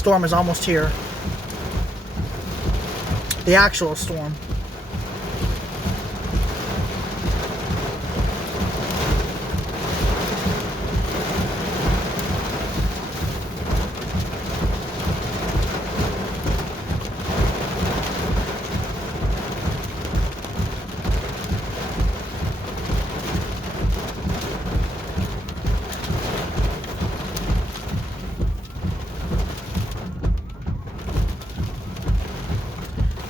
storm is almost here. The actual storm.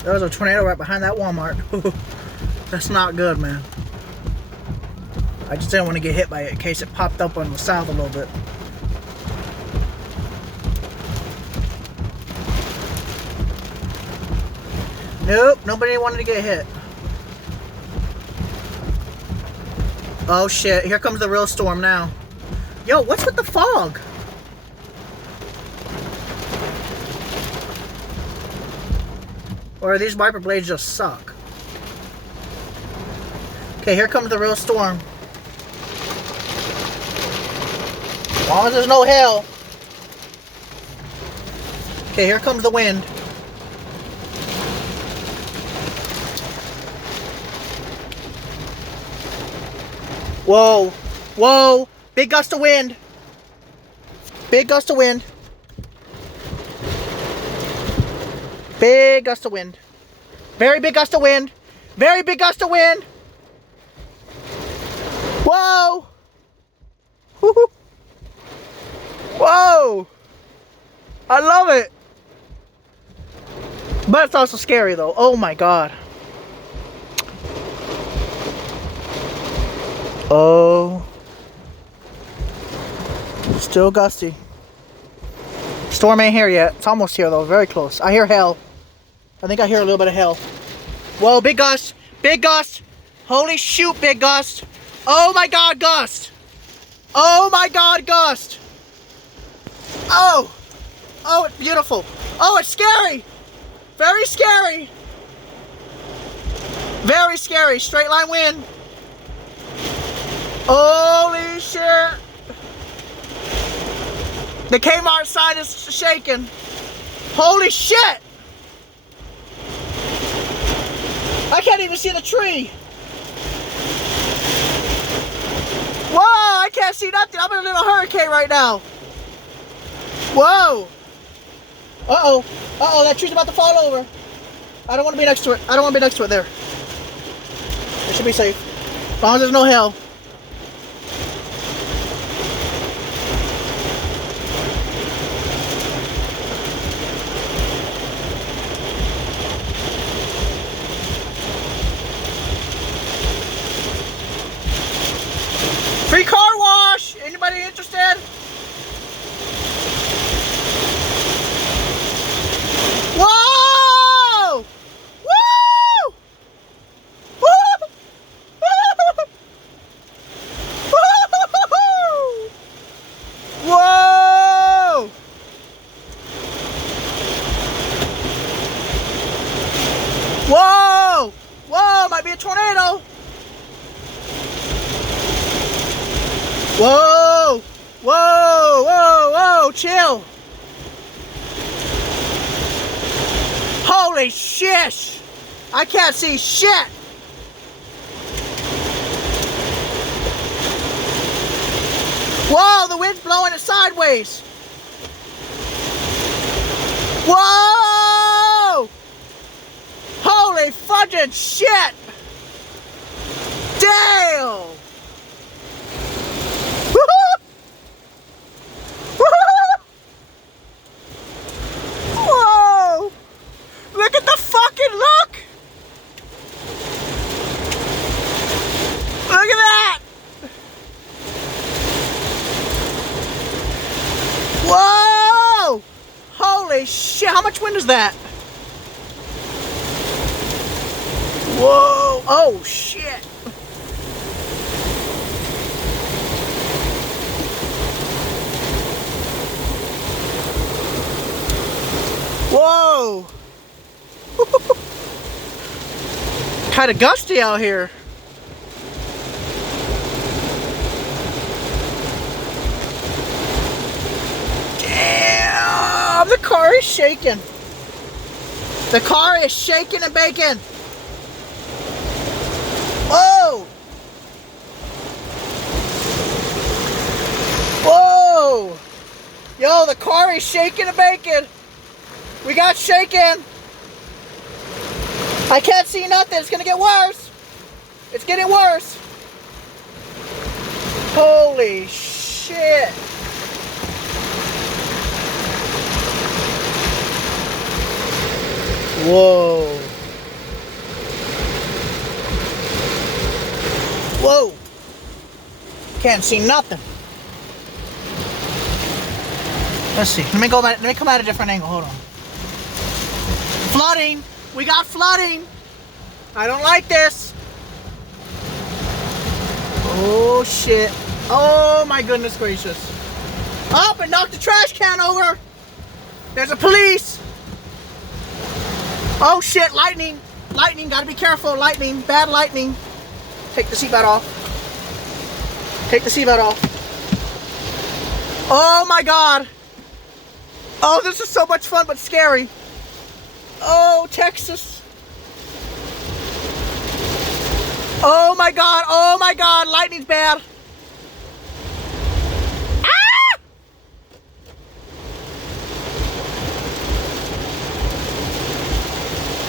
There was a tornado right behind that Walmart. That's not good, man. I just didn't want to get hit by it in case it popped up on the south a little bit. Nope, nobody wanted to get hit. Oh shit, here comes the real storm now. Yo, what's with the fog? Or these wiper blades just suck? Okay, here comes the real storm. As long as there's no hail. Okay, here comes the wind. Whoa, whoa, big gust of wind. Big gust of wind. Big gust of wind. Very big gust of wind. Very big gust of wind. Whoa. Whoa. I love it. But it's also scary though. Oh my God. Oh. Still gusty. Storm ain't here yet. It's almost here though. Very close. I hear hail. I think I hear a little bit of hail. Whoa, big gust. Big gust. Holy shoot, big gust. Oh my God, gust. Oh my God, gust. Oh. Oh, it's beautiful. Oh, it's scary. Very scary. Very scary. Straight line wind. Holy shit. The Kmart sign is shaking. Holy shit. I can't even see the tree. Whoa, I can't see nothing. I'm in a little hurricane right now. Whoa. Uh-oh. Uh-oh, that tree's about to fall over. I don't want to be next to it. I don't want to be next to it there. It should be safe. As long as there's no hail. Free car wash! Anybody interested? Whoa! Woo! Woo! Whoa! Whoa! Whoa! Might be a tornado. Whoa! Whoa! Whoa! Whoa! Chill! Holy shit! I can't see shit! Whoa! The wind's blowing it sideways! Whoa! Holy fudging shit! Damn! Whoa! Look at the fucking look! Look at that! Whoa! Holy shit, how much wind is that? Whoa! Oh shit! Whoa! Kind of gusty out here. Damn! The car is shaking. The car is shaking and baking. Whoa! Whoa! Yo, the car is shaking and baking. We got shaken. I can't see nothing. It's gonna get worse. It's getting worse. Holy shit. Whoa. Whoa. Can't see nothing. Let's see. Let me come at a different angle. Hold on. Flooding. We got flooding. I don't like this. Oh shit. Oh my goodness gracious. Up and knocked the trash can over. There's a police. Oh shit, lightning. Lightning, gotta be careful. Lightning, bad lightning. Take the seatbelt off. Take the seatbelt off. Oh my god. Oh, this is so much fun but scary. Oh, Texas. Oh my god, lightning's bad. Ah!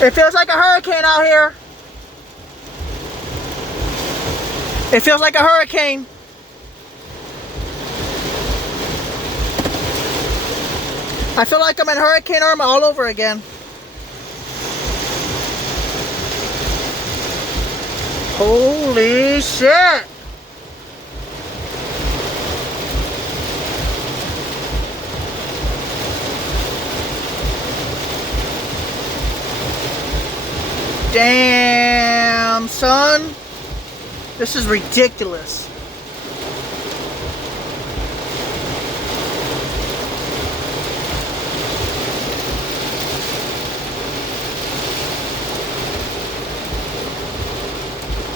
It feels like a hurricane out here. It feels like a hurricane. I feel like I'm in Hurricane Irma all over again. Holy shit! Damn, son. This is ridiculous.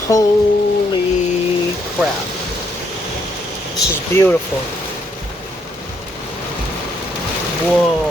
Holy crap. This is beautiful. Whoa.